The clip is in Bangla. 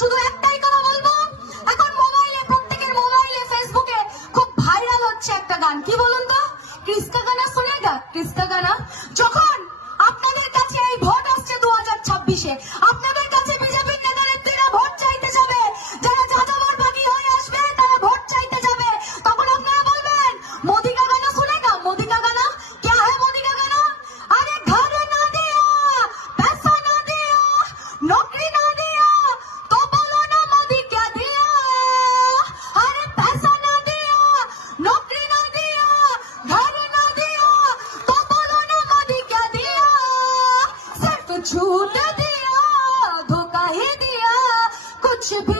শুধু একটাই কথা বলবো, এখন মোবাইলে, প্রত্যেকের মোবাইলে, ফেসবুকে খুব ভাইরাল হচ্ছে একটা গান। কি বলুন তো? কিসকা গানা শুনেগা? কিসকা গানা? যখন আপনাদের কাছে এই ভোট আসছে 2026-এ, আপনাদের কাছে বিজেপির নেতা নেত্রীরা ভোট চাইতে যাবে, যারা যাযাবর বাগী হয়ে আসবে তারা ভোট চাইতে যাবে, তখন আপনারা বলবেন মোদি কা গানা শুনেগা? মোদি কা গানা क्या है? मोदी का गाना, अरे घर ना दिया, पैसा ना दिया, नौकरी ना दिया, तो बोलो ना मोदी क्या दिया। अरे पैसा ना दिया, नौकरी ना दिया, घर ना दिया, तो बोलो ना मोदी क्या दिया। सिर्फ झूठ दिया, धोखा ही दिया, कुछ भी